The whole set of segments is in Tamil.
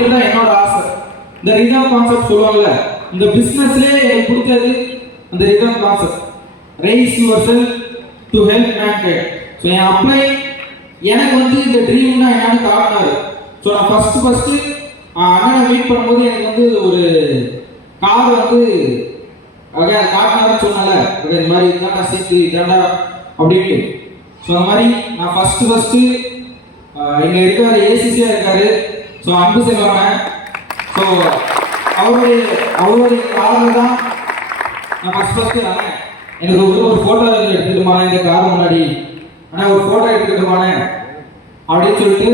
அப்படிங்கிறது தான் என்னோட ஆசை. இந்த ரிதம் கான்செப்ட் சொல்லுவாங்கல்ல, இந்த பிஸ்னஸ்லேயே எனக்கு பிடிச்சது அந்த rhythm concept. Raise your self to help mankind. So N apply எனக்கு வந்து இந்த ட்ரீம்னா என்னன்னு காட்டினாரு. ஸோ நான் ஃபர்ஸ்ட் அண்ணனை மீட் பண்ணும்போது எனக்கு வந்து ஒரு கார் வந்து காட்டினாருன்னு சொன்னால, இந்த மாதிரி இதாண்டா சீட்டு இதாண்டா அப்படின்ட்டு. ஸோ அந்த மாதிரி நான் ஃபர்ஸ்ட் இங்கே இருக்காரு, ஏசிசியாக இருக்காரு. ஸோ அன்பு செல்வாங்க. ஸோ அவருடைய காரில் தான் நான் ஃபர்ஸ்ட் எனக்கு ஒரு ஃபோட்டோ எடுத்துக்கிட்டுமானே இந்த கார் முன்னாடி, ஆனால் ஒரு ஃபோட்டோ எடுத்துக்கிட்டுமானே அப்படின்னு சொல்லிட்டு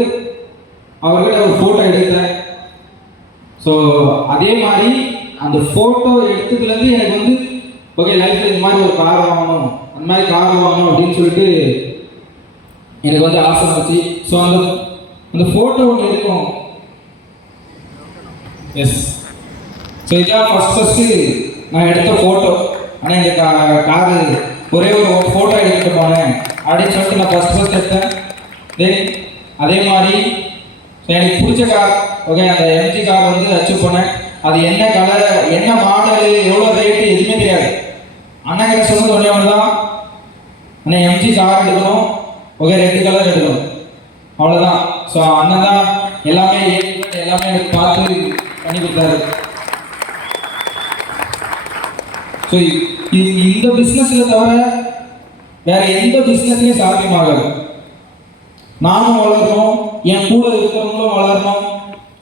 அவர்கிட்ட ஒரு ஃபோட்டோ எடுத்தேன். ஸோ அதே மாதிரி அந்த ஃபோட்டோ எடுத்ததுலேருந்து எனக்கு வந்து ஓகே லைஃப்பில் இந்த மாதிரி ஒரு கார் வாங்கணும், அந்த மாதிரி கார் வாங்கணும் அப்படின்னு சொல்லிட்டு எனக்கு வந்து ஆசை வந்துச்சு. ஸோ அந்த ஃபோட்டோ ஒன்று எடுக்கும். எஸ், ஸோ இதான் ஃபஸ்ட்டு நான் எடுத்த ஃபோட்டோ. ஆனால் இந்த காரு ஒரே ஒரு ஃபோட்டோ எடுத்துட்டு போனேன் அப்படின்னு சொல்லிட்டு நான் ஃபஸ்ட் எடுத்தேன். தென் அதே மாதிரி எனக்கு பிடிச்ச கார் ஓகே அந்த எம்ஜி கார் வந்து அச்சீவ் பண்ணேன். அது என்ன கலர், என்ன மாடல், எவ்வளோ ரேட்டு எதுவுமே தெரியாது. அண்ணன் கிட்ட சொன்னது ஒன்றே ஒன்று தான், அண்ணன் எம்ஜி கார் எடுக்கணும், ஓகே ரெட் கலர் எடுக்கணும், அவ்வளோதான். ஸோ அண்ணன் தான் எல்லாமே எனக்கு பார்த்து பண்ணி கொடுத்தாரு. ஸோ இந்த பிஸ்னஸில் தவிர வேற எந்த பிஸ்னஸ்லையும் சாத்தியமாகாது. நானும் வளரணும், என் கூட இருக்கிறவங்களும் வளரணும்,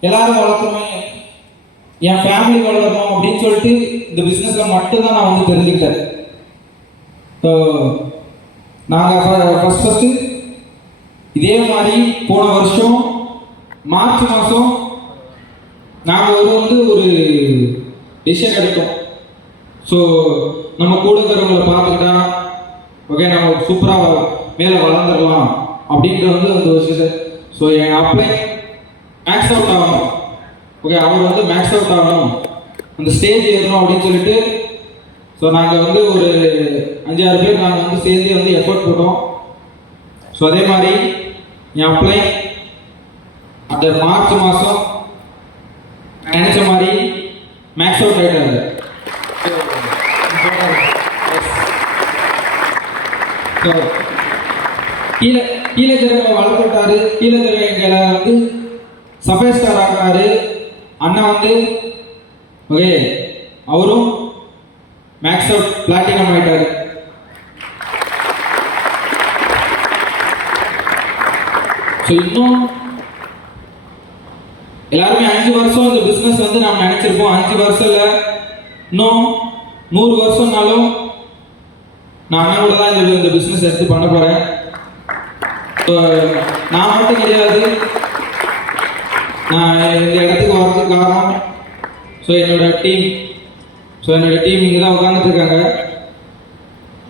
எல்லாரும் வளர்க்கணும், என் ஃபேமிலி வளரணும் அப்படின்னு சொல்லிட்டு இந்த பிஸ்னஸில் மட்டும்தான் நான் வந்து தெரிஞ்சுக்கிட்டேன். ஸோ நாங்கள் ஃபஸ்ட்டு இதே மாதிரி போன வருஷம் மார்ச் மாதம் நாங்கள் ஒரு டிசிஷன் எடுத்தோம். ஸோ நம்ம கூட இருக்கிறவங்களை பார்த்துக்கிட்டா ஓகே நம்ம சூப்பராக மேலே வளர்ந்துடலாம் அப்படின்ற வந்து அந்த விஷயத்தை. ஸோ என் அப்ளை மேக்ஸ் அவுட் ஆகணும், ஓகே அவர் வந்து மேக்ஸ் அவுட் ஆகணும், அந்த ஸ்டேஜ் ஏறணும் அப்படின்னு சொல்லிட்டு ஸோ நாங்கள் வந்து ஒரு 5-6 பேர் நாங்கள் வந்து சேர்ந்து வந்து எஃபர்ட் போட்டோம். ஸோ அதே மாதிரி என் அப்ளை அந்த மார்ச் மாதம் நினச்ச மாதிரி மேக்ஸ் அவுட் ஆகிட்டாரு. ஸோ கீழே இருக்கிறவங்க வளர்த்துட்டாரு, கீழே இருக்கிறவங்களை வந்து சஃபேர் ஸ்டார் ஆகிறாரு. அண்ணா வந்து ஓகே அவரும் மேக்ஸ் அவுட் பிளாட்டினம் ஆகிட்டாரு. ஸோ இன்னும் எல்லாருமே 5 வருஷம் இந்த பிஸ்னஸ் வந்து நம்ம நினைச்சிருப்போம். 5 வருஷம் இல்லை, இன்னும் 100 வருஷம்னாலும் நான் அண்ணனோட தான் இந்த பிஸ்னஸ் எடுத்து பண்ண போகிறேன். ஸோ நான் மட்டும் கிடையாது, நான் இந்த இடத்துக்கு வரதுக்கு காரணம் ஸோ என்னோட டீம். ஸோ என்னோட டீம் இங்கே தான் உட்காந்துட்டு இருக்காங்க.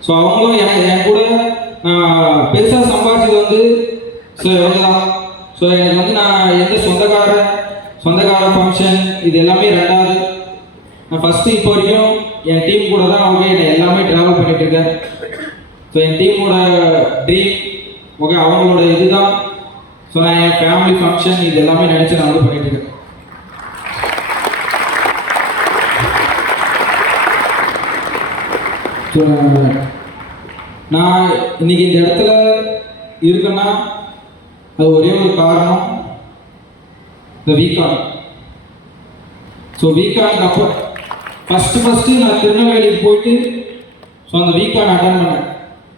ஸோ அவங்களும் என் கூட நான் பெருசாக சம்பாதிச்சது வந்து ஸோ இவங்க தான். ஸோ எனக்கு வந்து நான் எந்த சொந்தக்கார ஃபங்க்ஷன் இது எல்லாமே ரெண்டாவது. நான் ஃபஸ்ட்டு இப்போ வரைக்கும் என் டீம் கூட தான் அவங்க என்னை எல்லாமே ட்ராவல் பண்ணிட்டு இருக்கேன். ஸோ என் டீமோட ட்ரீம் ஓகே அவங்களோட இதுதான். ஸோ நான் என் ஃபேமிலி ஃபங்க்ஷன் இது எல்லாமே நினச்சி நான் வந்து பண்ணிட்டு இருக்கேன். ஸோ நான் இன்னைக்கு இந்த இடத்துல இருக்கேன்னா அது ஒரே ஒரு காரணம், இந்த வீக்கான். ஸோ வீக்கான் அப்போ ஃபஸ்ட்டு நான் திருநெல்வேலிக்கு போயிட்டு ஸோ அந்த வீக்கான் அட்டன் பண்ணேன்.